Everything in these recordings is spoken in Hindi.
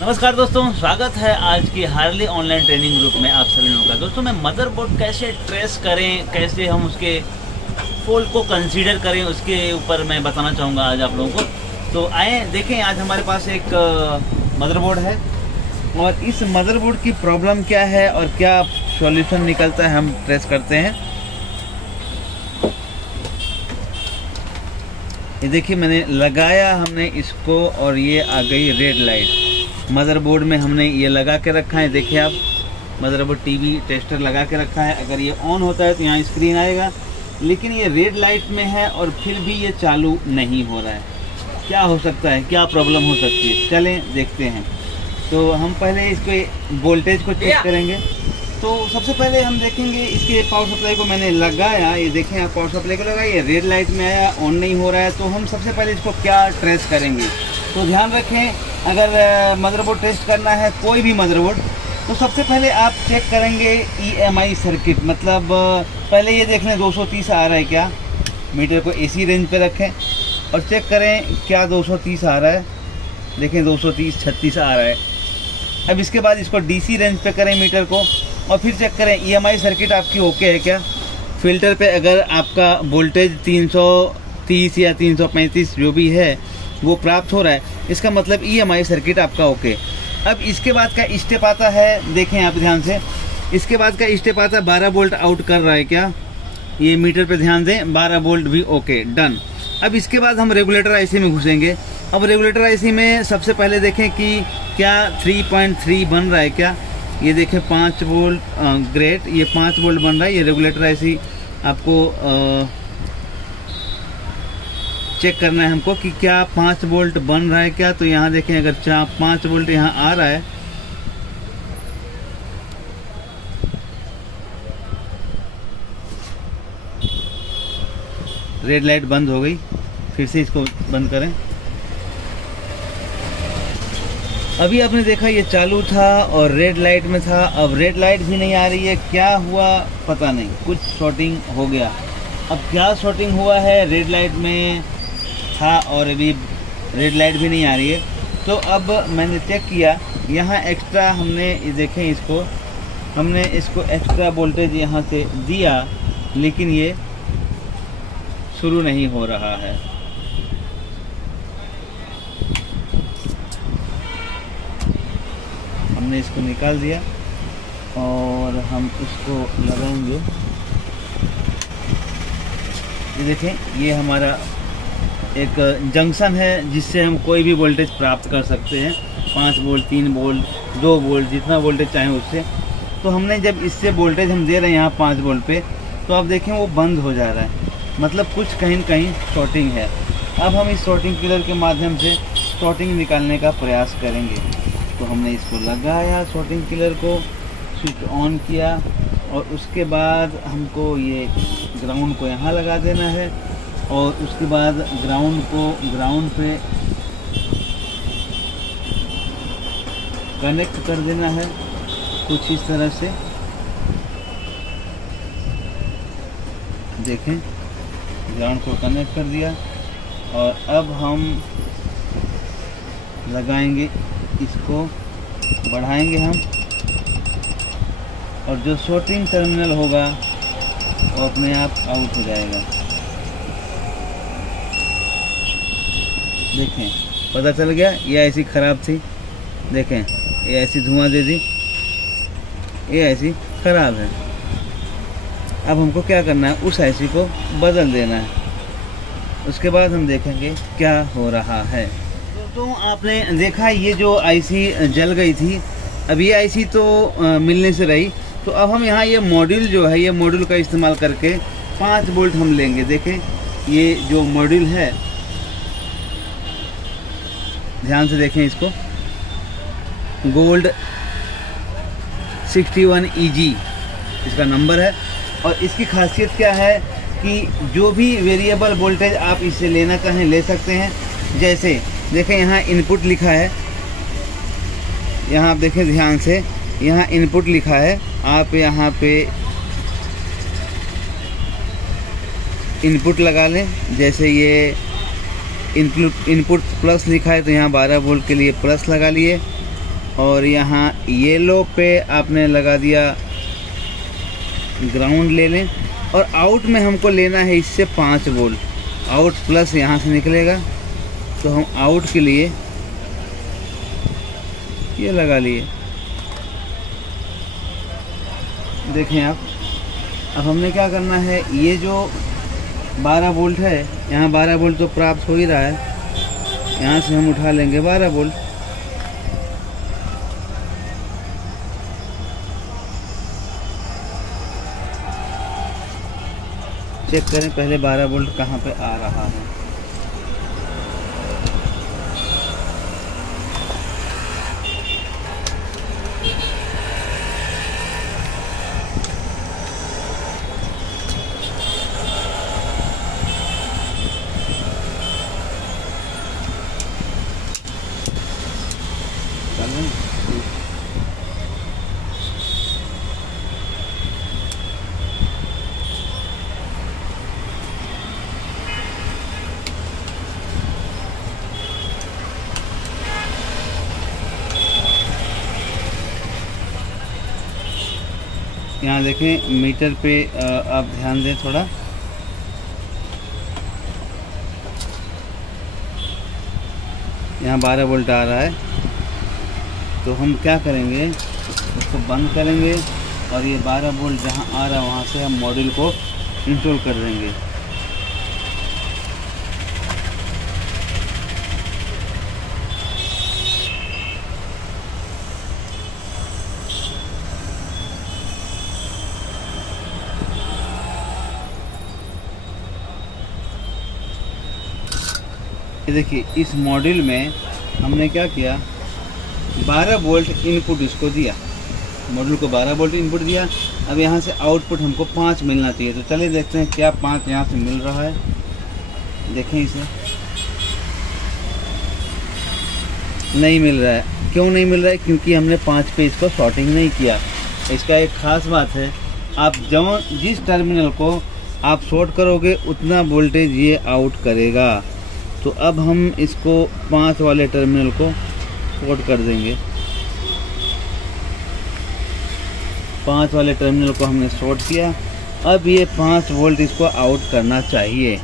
नमस्कार दोस्तों, स्वागत है आज की हार्ली ऑनलाइन ट्रेनिंग ग्रुप में आप सभी लोगों का। दोस्तों मैं मदरबोर्ड कैसे ट्रेस करें, कैसे हम उसके फॉल्ट को कंसीडर करें, उसके ऊपर मैं बताना चाहूँगा आज आप लोगों को। तो आए देखें, आज हमारे पास एक मदरबोर्ड है और इस मदरबोर्ड की प्रॉब्लम क्या है और क्या सॉल्यूशन निकलता है हम ट्रेस करते हैं। ये देखिए, मैंने लगाया हमने इसको और ये आ गई रेड लाइट। मदरबोर्ड में हमने ये लगा के रखा है, देखिए आप, मदरबोर्ड टीवी टेस्टर लगा के रखा है। अगर ये ऑन होता है तो यहाँ स्क्रीन आएगा, लेकिन ये रेड लाइट में है और फिर भी ये चालू नहीं हो रहा है। क्या हो सकता है, क्या प्रॉब्लम हो सकती है, चलें देखते हैं। तो हम पहले इसको वोल्टेज को चेक करेंगे। तो सबसे पहले हम देखेंगे इसके पावर सप्लाई को मैंने लगाया, ये देखें आप, पावर सप्लाई को लगाया, ये रेड लाइट में आया, ऑन नहीं हो रहा है। तो हम सबसे पहले इसको क्या ट्रेस करेंगे। तो ध्यान रखें, अगर मदरबोर्ड टेस्ट करना है कोई भी मदरबोर्ड, तो सबसे पहले आप चेक करेंगे EMI सर्किट। मतलब पहले ये देख लें 230 आ रहा है क्या, मीटर को AC रेंज पे रखें और चेक करें क्या 230 आ रहा है। देखें 230 36 आ रहा है। अब इसके बाद इसको DC रेंज पे करें मीटर को और फिर चेक करें EMI सर्किट आपकी ओके है क्या। फिल्टर पे अगर आपका वोल्टेज 330 या 335 जो भी है वो प्राप्त हो रहा है, इसका मतलब EMI सर्किट आपका ओके। अब इसके बाद का स्टेप आता है, देखें आप ध्यान से, इसके बाद का स्टेप आता है 12 वोल्ट आउट कर रहा है क्या, ये मीटर पे ध्यान दें, 12 वोल्ट भी ओके, डन। अब इसके बाद हम रेगुलेटर IC में घुसेंगे। अब रेगुलेटर IC में सबसे पहले देखें कि क्या 3.3 बन रहा है क्या। ये देखें 5 वोल्ट, ग्रेट, ये 5 वोल्ट बन रहा है। ये रेगुलेटर IC आपको चेक करना है हमको कि क्या 5 वोल्ट बन रहा है क्या। तो यहाँ देखें, अगर 5 वोल्ट यहाँ आ रहा है, रेड लाइट बंद हो गई, फिर से इसको बंद करें। अभी आपने देखा ये चालू था और रेड लाइट में था, अब रेड लाइट भी नहीं आ रही है। क्या हुआ पता नहीं, कुछ शॉर्टिंग हो गया। अब क्या शॉर्टिंग हुआ है, रेड लाइट में था और अभी रेड लाइट भी नहीं आ रही है। तो अब मैंने चेक किया, यहाँ एक्स्ट्रा हमने देखें इसको, हमने इसको एक्स्ट्रा वोल्टेज यहाँ से दिया, लेकिन ये शुरू नहीं हो रहा है। हमने इसको निकाल दिया और हम इसको लगाएंगे। ये देखें, ये हमारा एक जंक्शन है जिससे हम कोई भी वोल्टेज प्राप्त कर सकते हैं, 5 वोल्ट, 3 वोल्ट, 2 वोल्ट, जितना वोल्टेज चाहें उससे। तो हमने जब इससे वोल्टेज हम दे रहे हैं यहाँ 5 वोल्ट पे, तो आप देखें वो बंद हो जा रहा है, मतलब कुछ कहीं न कहीं शॉर्टिंग है। अब हम इस शॉर्टिंग किलर के माध्यम से शॉर्टिंग निकालने का प्रयास करेंगे। तो हमने इसको लगाया, शॉर्टिंग किलर को स्विच ऑन किया और उसके बाद हमको ये ग्राउंड को यहाँ लगा देना है और उसके बाद ग्राउंड को ग्राउंड पे कनेक्ट कर देना है कुछ इस तरह से। देखें, ग्राउंड को कनेक्ट कर दिया और अब हम लगाएंगे, इसको बढ़ाएंगे हम, और जो शॉर्टिंग टर्मिनल होगा वो अपने आप आउट हो जाएगा। देखें, पता चल गया, ये IC खराब थी। देखें, ये IC धुआं दे दी, ये IC खराब है। अब हमको क्या करना है, उस IC को बदल देना है। उसके बाद हम देखेंगे क्या हो रहा है। दोस्तों आपने देखा, ये जो IC जल गई थी, अब ये IC तो मिलने से रही। तो अब हम यहाँ ये मॉड्यूल जो है, ये मॉड्यूल का इस्तेमाल करके 5 वोल्ट हम लेंगे। देखें, ये जो मॉड्यूल है, ध्यान से देखें इसको, गोल्ड 61 EG इसका नंबर है। और इसकी खासियत क्या है कि जो भी वेरिएबल वोल्टेज आप इससे लेना चाहें ले सकते हैं। जैसे देखें, यहाँ इनपुट लिखा है, यहाँ आप देखें ध्यान से, यहाँ इनपुट लिखा है, आप यहाँ पे इनपुट लगा लें। जैसे ये इनपुट प्लस लिखा है तो यहाँ 12 वोल्ट के लिए प्लस लगा लिए, और यहाँ येलो पे आपने लगा दिया ग्राउंड ले लें। और आउट में हमको लेना है इससे 5 वोल्ट, आउट प्लस यहाँ से निकलेगा, तो हम आउट के लिए ये लगा लिए। देखें आप, अब हमने क्या करना है, ये जो 12 वोल्ट है, यहाँ 12 वोल्ट तो प्राप्त हो ही रहा है, यहाँ से हम उठा लेंगे 12 वोल्ट। चेक करें पहले 12 वोल्ट कहाँ पे आ रहा है। यहाँ देखें मीटर पे आप ध्यान दें थोड़ा, यहाँ 12 वोल्ट आ रहा है। तो हम क्या करेंगे, इसको बंद करेंगे और ये 12 वोल्ट जहाँ आ रहा है वहाँ से हम मॉड्यूल को इंस्टॉल कर देंगे। ये देखिए इस मॉड्यूल में हमने क्या किया, 12 वोल्ट इनपुट इसको दिया, मॉड्यूल को 12 वोल्ट इनपुट दिया। अब यहाँ से आउटपुट हमको 5 मिलना चाहिए, तो चलिए देखते हैं क्या 5 यहाँ से मिल रहा है। देखें इसे, नहीं मिल रहा है। क्यों नहीं मिल रहा है? क्योंकि हमने 5 पे इसको शॉर्टिंग नहीं किया। इसका एक ख़ास बात है, आप जिस टर्मिनल को आप शॉर्ट करोगे उतना वोल्टेज ये आउट करेगा। तो अब हम इसको 5 वाले टर्मिनल को शॉर्ट कर देंगे। 5 वाले टर्मिनल को हमने शॉर्ट किया। अब ये 5 वोल्ट इसको आउट करना चाहिए।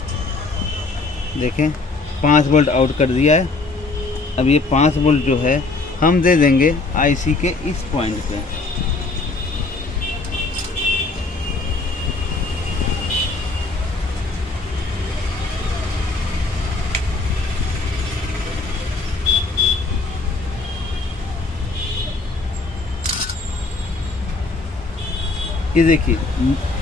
देखें 5 वोल्ट आउट कर दिया है। अब ये 5 वोल्ट जो है हम दे देंगे आईसी के इस पॉइंट पे। ये देखिए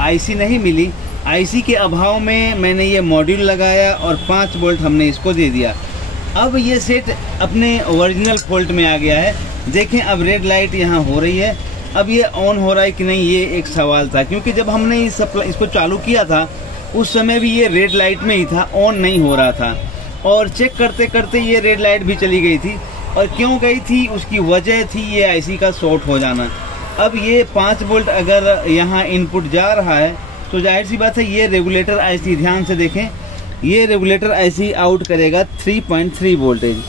आईसी नहीं मिली, आईसी के अभाव में मैंने ये मॉड्यूल लगाया और 5 वोल्ट हमने इसको दे दिया। अब ये सेट अपने ओरिजिनल फॉल्ट में आ गया है। देखें अब रेड लाइट यहाँ हो रही है। अब ये ऑन हो रहा है कि नहीं, ये एक सवाल था, क्योंकि जब हमने इसको चालू किया था उस समय भी ये रेड लाइट में ही था, ऑन नहीं हो रहा था। और चेक करते करते ये रेड लाइट भी चली गई थी। और क्यों गई थी, उसकी वजह थी ये आईसी का शॉर्ट हो जाना। अब ये 5 वोल्ट अगर यहाँ इनपुट जा रहा है तो जाहिर सी बात है ये रेगुलेटर आईसी, ध्यान से देखें, ये रेगुलेटर आईसी आउट करेगा 3.3 वोल्टेज।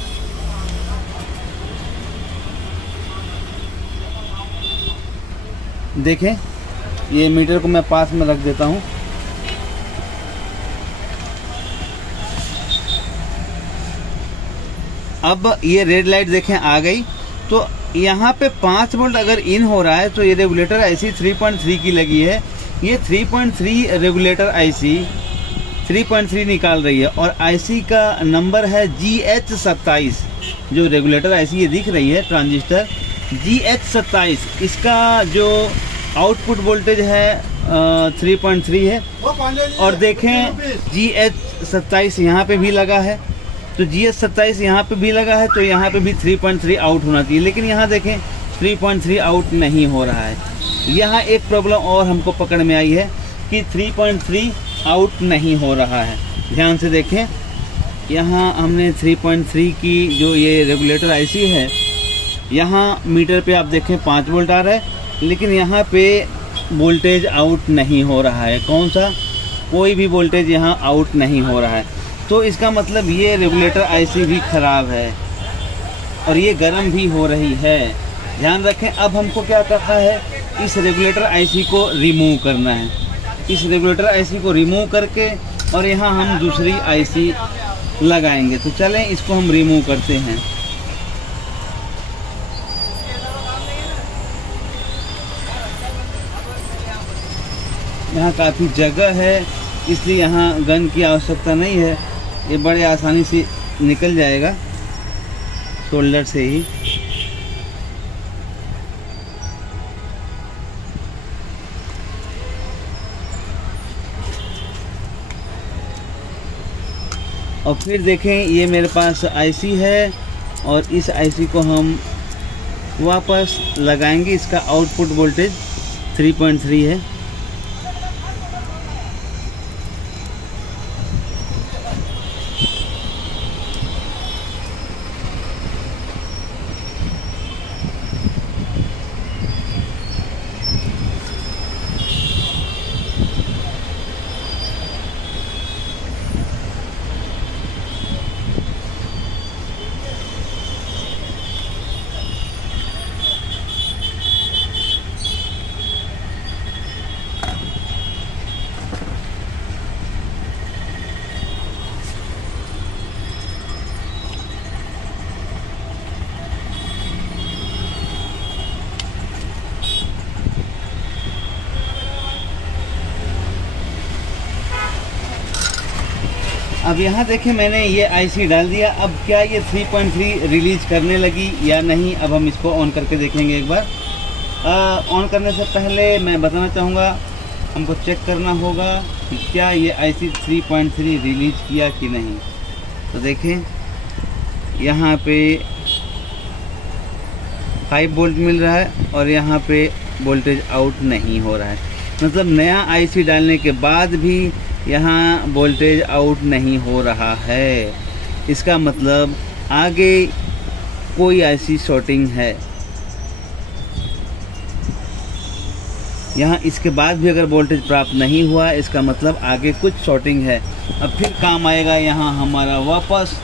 देखें ये मीटर को मैं पास में रख देता हूँ। अब ये रेड लाइट देखें आ गई। तो यहाँ पे 5 वोल्ट अगर इन हो रहा है तो ये रेगुलेटर आईसी 3.3 की लगी है। ये 3.3 रेगुलेटर आईसी 3.3 निकाल रही है और आईसी का नंबर है GH27। जो रेगुलेटर आईसी ये दिख रही है ट्रांजिस्टर GH27, इसका जो आउटपुट वोल्टेज है 3.3 है। और देखें GH27 यहाँ पे भी लगा है, तो GH27 यहाँ पे भी लगा है, तो यहाँ पे भी 3.3 आउट होना चाहिए। लेकिन यहाँ देखें 3.3 आउट नहीं हो रहा है। यहाँ एक प्रॉब्लम और हमको पकड़ में आई है कि 3.3 आउट नहीं हो रहा है। ध्यान से देखें, यहाँ हमने 3.3 की जो ये रेगुलेटर आईसी है, यहाँ मीटर पे आप देखें 5 वोल्ट आ रहा है, लेकिन यहाँ पे वोल्टेज आउट नहीं हो रहा है। कौन सा? कोई भी वोल्टेज यहाँ आउट नहीं हो रहा है। तो इसका मतलब ये रेगुलेटर आईसी भी ख़राब है और ये गर्म भी हो रही है। ध्यान रखें। अब हमको क्या करना है, इस रेगुलेटर आईसी को रिमूव करना है। इस रेगुलेटर आईसी को रिमूव करके और यहाँ हम दूसरी आईसी लगाएंगे। तो चलें इसको हम रिमूव करते हैं। यहाँ काफ़ी जगह है, इसलिए यहाँ गन की आवश्यकता नहीं है, ये बड़े आसानी से निकल जाएगा शोल्डर से ही। और फिर देखें, ये मेरे पास आईसी है और इस आईसी को हम वापस लगाएंगे। इसका आउटपुट वोल्टेज 3.3 है। अब यहाँ देखें, मैंने ये आईसी डाल दिया। अब क्या ये 3.3 रिलीज करने लगी या नहीं, अब हम इसको ऑन करके देखेंगे एक बार। ऑन करने से पहले मैं बताना चाहूँगा, हमको चेक करना होगा कि क्या ये आईसी 3.3 रिलीज किया कि नहीं। तो देखें, यहाँ पे 5 वोल्ट मिल रहा है और यहाँ पे वोल्टेज आउट नहीं हो रहा है। मतलब नया आईसी डालने के बाद भी यहाँ वोल्टेज आउट नहीं हो रहा है। इसका मतलब आगे कोई ऐसी शॉर्टिंग है। यहाँ इसके बाद भी अगर वोल्टेज प्राप्त नहीं हुआ, इसका मतलब आगे कुछ शॉर्टिंग है। अब फिर काम आएगा यहाँ हमारा वापस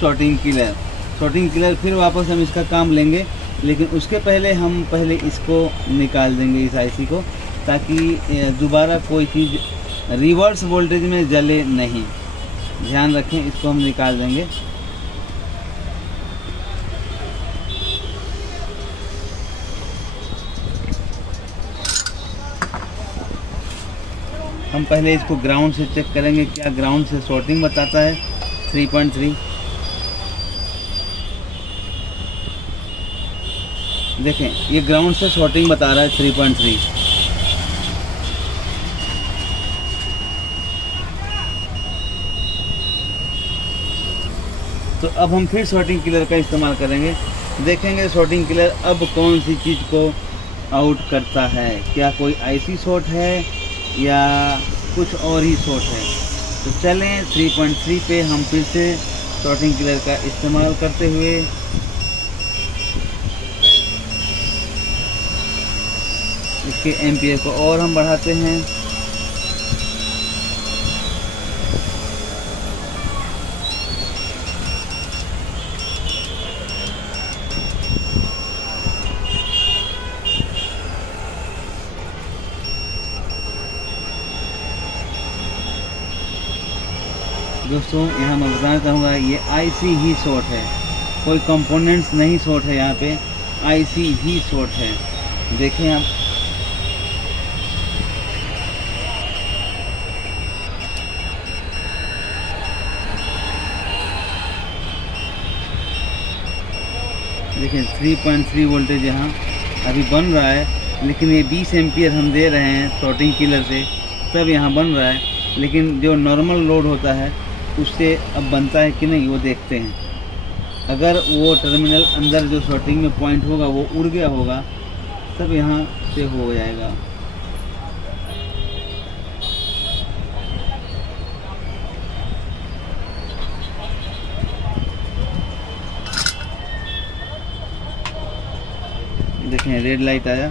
शॉर्टिंग किलर। शॉर्टिंग किलर फिर वापस हम इसका काम लेंगे, लेकिन उसके पहले हम इसको निकाल देंगे इस आईसी को, ताकि दोबारा कोई चीज़ रिवर्स वोल्टेज में जले नहीं। ध्यान रखें, इसको हम निकाल देंगे। हम पहले इसको ग्राउंड से चेक करेंगे, क्या ग्राउंड से शॉर्टिंग बताता है 3.3। देखें, ये ग्राउंड से शॉर्टिंग बता रहा है 3.3। तो अब हम फिर शॉर्टिंग किलर का इस्तेमाल करेंगे। देखेंगे शॉर्टिंग किलर अब कौन सी चीज़ को आउट करता है, क्या कोई आईसी शॉर्ट है या कुछ और ही शॉर्ट है। तो चलें 3.3 पे हम फिर से शॉर्टिंग किलर का इस्तेमाल करते हुए इसके एम्पियर को और हम बढ़ाते हैं। दोस्तों, यहाँ मैं बताना चाहूँगा, ये आईसी ही शॉर्ट है, कोई कंपोनेंट्स नहीं शॉर्ट है। यहाँ पे आईसी ही शॉर्ट है। देखें आप, देखें 3.3 वोल्टेज यहाँ अभी बन रहा है, लेकिन ये 20 एम्पियर हम दे रहे हैं शॉर्टिंग किलर से, तब यहाँ बन रहा है। लेकिन जो नॉर्मल लोड होता है उससे अब बनता है कि नहीं, वो देखते हैं। अगर वो टर्मिनल अंदर जो शॉर्टिंग में पॉइंट होगा वो उड़ गया होगा, तब यहाँ से हो जाएगा। देखें, रेड लाइट आया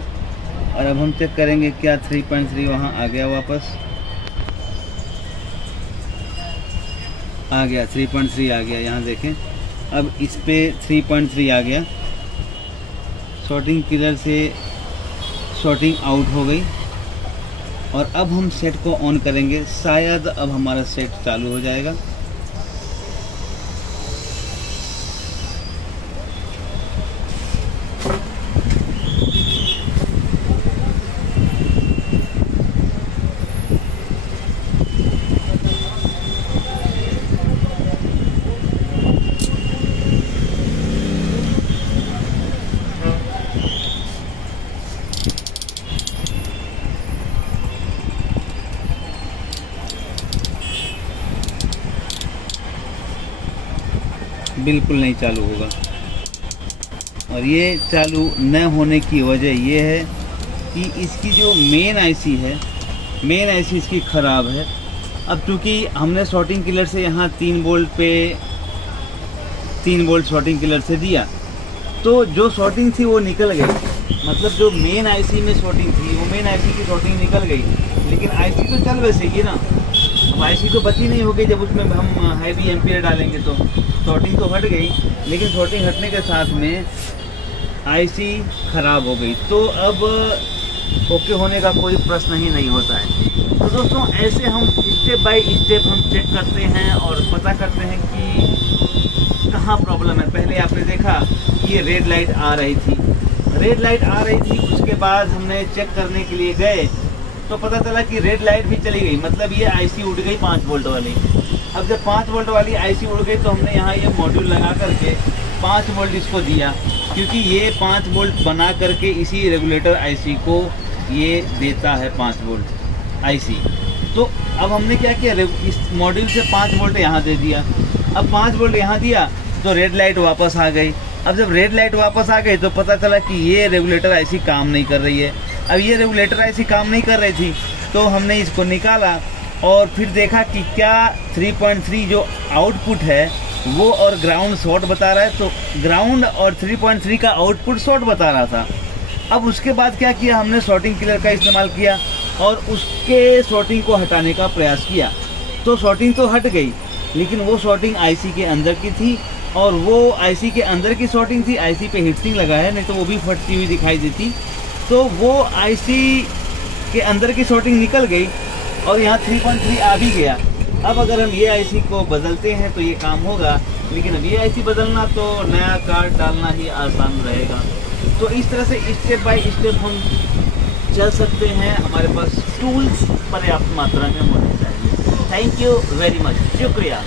और अब हम चेक करेंगे क्या 3.3 वहाँ आ गया, वापस आ गया। 3.3 आ गया। यहाँ देखें, अब इस पे 3.3 आ गया। शॉर्टिंग किलर से शॉर्टिंग आउट हो गई और अब हम सेट को ऑन करेंगे। शायद अब हमारा सेट चालू हो जाएगा। बिल्कुल नहीं चालू होगा और ये चालू न होने की वजह ये है कि इसकी जो मेन आईसी है, मेन आईसी इसकी ख़राब है। अब चूँकि हमने शॉर्टिंग किलर से यहाँ 3 वोल्ट पे 3 वोल्ट शॉर्टिंग किलर से दिया तो जो शॉर्टिंग थी वो निकल गई। मतलब जो मेन आईसी में शॉर्टिंग थी वो मेन आईसी की शॉर्टिंग निकल गई, लेकिन आईसी तो चल वैसे ही ना। अब आईसी तो बची नहीं होगी जब उसमें हम हैवी एम्पियर डालेंगे तो शॉर्टिंग तो हट गई, लेकिन शॉर्टिंग हटने के साथ में आईसी ख़राब हो गई। तो अब ओके होने का कोई प्रश्न ही नहीं होता है। तो दोस्तों ऐसे हम स्टेप बाय स्टेप हम चेक करते हैं और पता करते हैं कि कहाँ प्रॉब्लम है। पहले आपने देखा ये रेड लाइट आ रही थी, रेड लाइट आ रही थी, उसके बाद हमने चेक करने के लिए गए तो पता चला कि रेड लाइट भी चली गई। मतलब ये आईसी उड़ गई 5 वोल्ट वाली। अब जब 5 वोल्ट वाली आईसी उड़ गई तो हमने यहाँ ये मॉड्यूल लगा करके 5 वोल्ट इसको दिया, क्योंकि ये 5 वोल्ट बना करके इसी रेगुलेटर आईसी को ये देता है 5 वोल्ट आईसी। तो अब हमने क्या किया, इस मॉड्यूल से 5 वोल्ट यहाँ दे दिया। अब 5 वोल्ट यहाँ दिया तो रेड लाइट वापस आ गई। अब जब रेड लाइट वापस आ गई तो पता चला कि ये रेगुलेटर आईसी काम नहीं कर रही है। अब ये रेगुलेटर आईसी काम नहीं कर रही थी तो हमने इसको निकाला और फिर देखा कि क्या 3.3 जो आउटपुट है वो और ग्राउंड शॉर्ट बता रहा है। तो ग्राउंड और 3.3 का आउटपुट शॉर्ट बता रहा था। अब उसके बाद क्या किया, हमने शॉर्टिंग किलर का इस्तेमाल किया और उसके शॉर्टिंग को हटाने का प्रयास किया। तो शॉर्टिंग तो हट गई, लेकिन वो शॉर्टिंग आईसी के अंदर की थी और वो आईसी के अंदर की शॉर्टिंग थी। आईसी पे हीटसिंक लगा है, नहीं तो वो भी फटती हुई दिखाई देती। तो वो आईसी के अंदर की शॉर्टिंग निकल गई और यहाँ 3.3 आ भी गया। अब अगर हम ये आईसी को बदलते हैं तो ये काम होगा, लेकिन अब ये आईसी बदलना तो नया कार्ड डालना ही आसान रहेगा। तो इस तरह से स्टेप बाय स्टेप हम चल सकते हैं। हमारे पास टूल्स पर्याप्त मात्रा में होने चाहिए। थैंक यू वेरी मच, शुक्रिया।